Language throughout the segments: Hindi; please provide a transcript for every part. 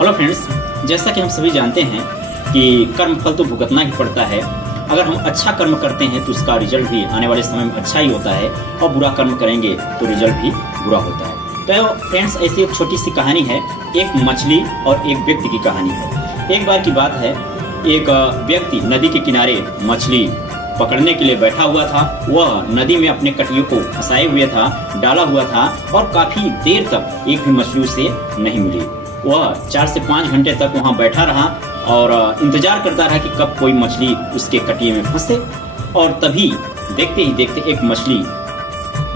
हेलो फ्रेंड्स, जैसा कि हम सभी जानते हैं कि कर्म फल तो भुगतना ही पड़ता है। अगर हम अच्छा कर्म करते हैं तो उसका रिजल्ट भी आने वाले समय में अच्छा ही होता है, और बुरा कर्म करेंगे तो रिजल्ट भी बुरा होता है। तो फ्रेंड्स, ऐसी एक छोटी सी कहानी है, एक मछली और एक व्यक्ति की कहानी है। एक बार की बात है, एक व्यक्ति नदी के किनारे मछली पकड़ने के लिए बैठा हुआ था। वह नदी में अपने कटियों को फंसाए हुए था, डाला हुआ था, और काफी देर तक एक भी मछली उसे नहीं मिली। वह 4 से 5 घंटे तक वहां बैठा रहा और इंतजार करता रहा कि कब कोई मछली उसके कटिये में फंसे। और तभी देखते ही देखते एक मछली,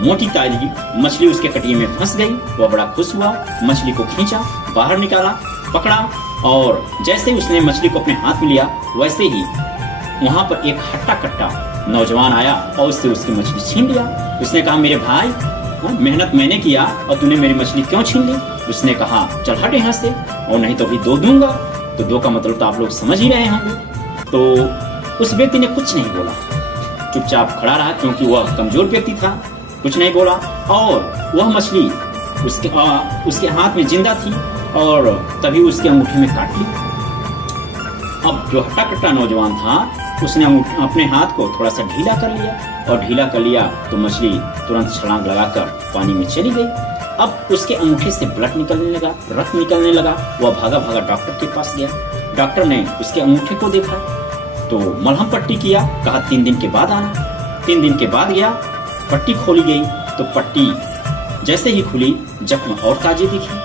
मोटी ताजी मछली उसके कटिये में फंस गई। वह बड़ा खुश हुआ, मछली को खींचा, बाहर निकाला, पकड़ा, और जैसे ही उसने मछली को अपने हाथ में लिया, वैसे ही वहां पर एक हट्टा कट्टा नौजवान आया और उससे उसकी मछली छीन लिया। उसने कहा, मेरे भाई, मेहनत मैंने किया और तूने मेरी मछली क्यों छीन ली? उसने कहा, चल हट यहाँ से, और नहीं तो भी दो दूंगा। तो दो का मतलब तो आप लोग समझ ही रहे होंगे। तो उस व्यक्ति ने कुछ नहीं बोला, चुपचाप खड़ा रहा, क्योंकि वह कमजोर व्यक्ति था। कुछ नहीं बोला, और वह मछली उसके हाथ में जिंदा थी, और तभी उसके अंगूठे में काट ली। अब जो हट्टा कट्टा नौजवान था, उसने अपने हाथ को थोड़ा सा ढीला कर लिया, और ढीला कर लिया तो मछली तुरंत छलांग लगाकर पानी में चली गई। अब उसके अंगूठे से ब्लड निकलने लगा, रक्त निकलने लगा। वह भागा भागा डॉक्टर के पास गया। डॉक्टर ने उसके अंगूठे को देखा तो मलहम पट्टी किया, कहा 3 दिन के बाद आना। 3 दिन के बाद गया, पट्टी खोली गई तो पट्टी जैसे ही खुली, जख्म और ताजे दिखे।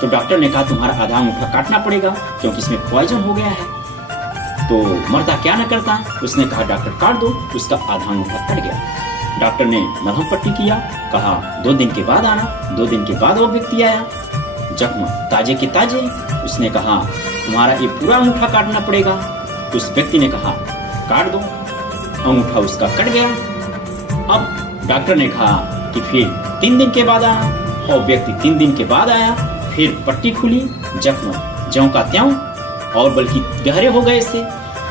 तो डॉक्टर ने कहा, तुम्हारा आधा अंगूठा काटना पड़ेगा, क्योंकि इसमें पॉइजन हो गया है। तो मरता क्या न करता। उसने कहा, डॉक्टर काट दो। उसका आधा अंगूठा कट गया। डॉक्टर ने मलहम पट्टी किया, कहा 2 दिन के बाद आना। 2 दिन के बाद वो व्यक्ति आया, जख्म ताजे के ताजे। उसने कहा, तुम्हारा ये पूरा अंगूठा काटना पड़ेगा। उस व्यक्ति ने कहा, काट दो। अंगूठा उसका कट गया। अब डॉक्टर ने कहा कि फिर 3 दिन के बाद आना, और व्यक्ति 3 दिन के बाद आया। फिर पट्टी खुली, जख्म ज्यों का त्यों, और बल्कि गहरे हो गए इससे।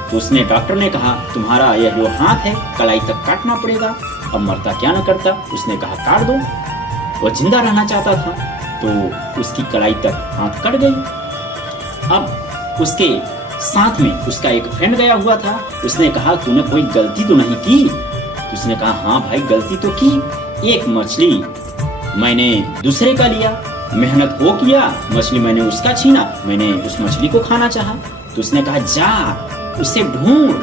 तो उसने, डॉक्टर ने कहा, तुम्हारा यह जो हाथ है कलाई तक काटना पड़ेगा। अब मरता क्या न करता। उसने कहा, काट दो। वह जिंदा रहना चाहता था, तो उसकी कलाई तक हाथ कट गई। अब उसके साथ में उसका एक फ्रेंड गया हुआ था। उसने कहा, तूने कोई गलती तो नहीं की? तो उसने कहा, हाँ भाई, गलती तो की। एक मछली मैंने दूसरे का लिया, मेहनत वो किया, मछली मैंने उसका छीना, मैंने उस मछली को खाना चाहा। तो उसने कहा, जा उसे ढूंढ,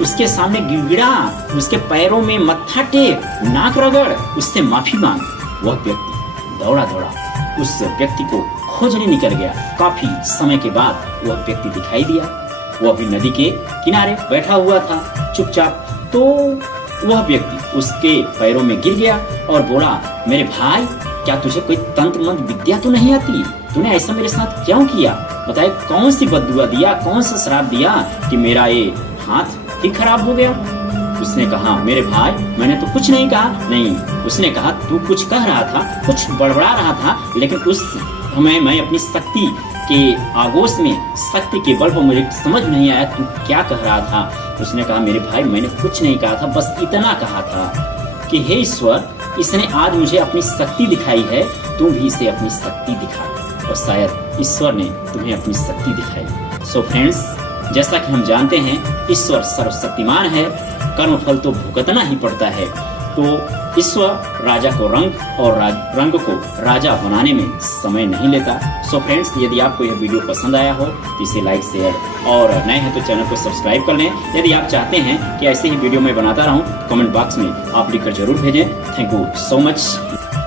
उसके सामने गिड़गिड़ा, उसके पैरों में मत्था टेक, नाक रगड़, उससे माफी मांग। वह व्यक्ति दौड़ा दौड़ा उस व्यक्ति को खोजने निकल गया। काफी समय के बाद वह व्यक्ति दिखाई दिया। वह भी नदी के किनारे बैठा हुआ था चुपचाप। तो वह व्यक्ति उसके पैरों में गिर गया और बोला, मेरे भाई, क्या तुझे कोई तंत्र मंत्र विद्या तो नहीं आती? तूने ऐसा मेरे साथ क्यों किया? बताए, कौन सी बद्दुआ दिया, कौन सा श्राप दिया कि मेरा ये हाथ ही खराब हो गया? उसने कहा, मेरे भाई, मैंने तो कुछ नहीं कहा। नहीं, उसने कहा, तू कुछ कह रहा था, कुछ बड़बड़ा रहा था, लेकिन उस समय मैं अपनी शक्ति के आगोश में, शक्ति के बल पर मुझे समझ नहीं आया तू क्या कह रहा था। उसने कहा, मेरे भाई, मैंने कुछ नहीं कहा था, बस इतना कहा था कि हे ईश्वर, इसने आज मुझे अपनी शक्ति दिखाई है, तू भी इसे अपनी शक्ति दिखा। और शायद ईश्वर ने तुम्हें अपनी शक्ति दिखाई। सो फ्रेंड्स, जैसा कि हम जानते हैं, ईश्वर सर्वशक्तिमान है, कर्म फल तो भुगतना ही पड़ता है। तो ईश्वर राजा को रंग और रंग को राजा बनाने में समय नहीं लेता। सो फ्रेंड्स, यदि आपको यह वीडियो पसंद आया हो तो इसे लाइक, शेयर, और नए हैं तो चैनल को सब्सक्राइब कर लें। यदि आप चाहते हैं कि ऐसे ही वीडियो मैं बनाता रहूं, कमेंट बॉक्स में आप लिखकर जरूर भेजें। Thank you so much.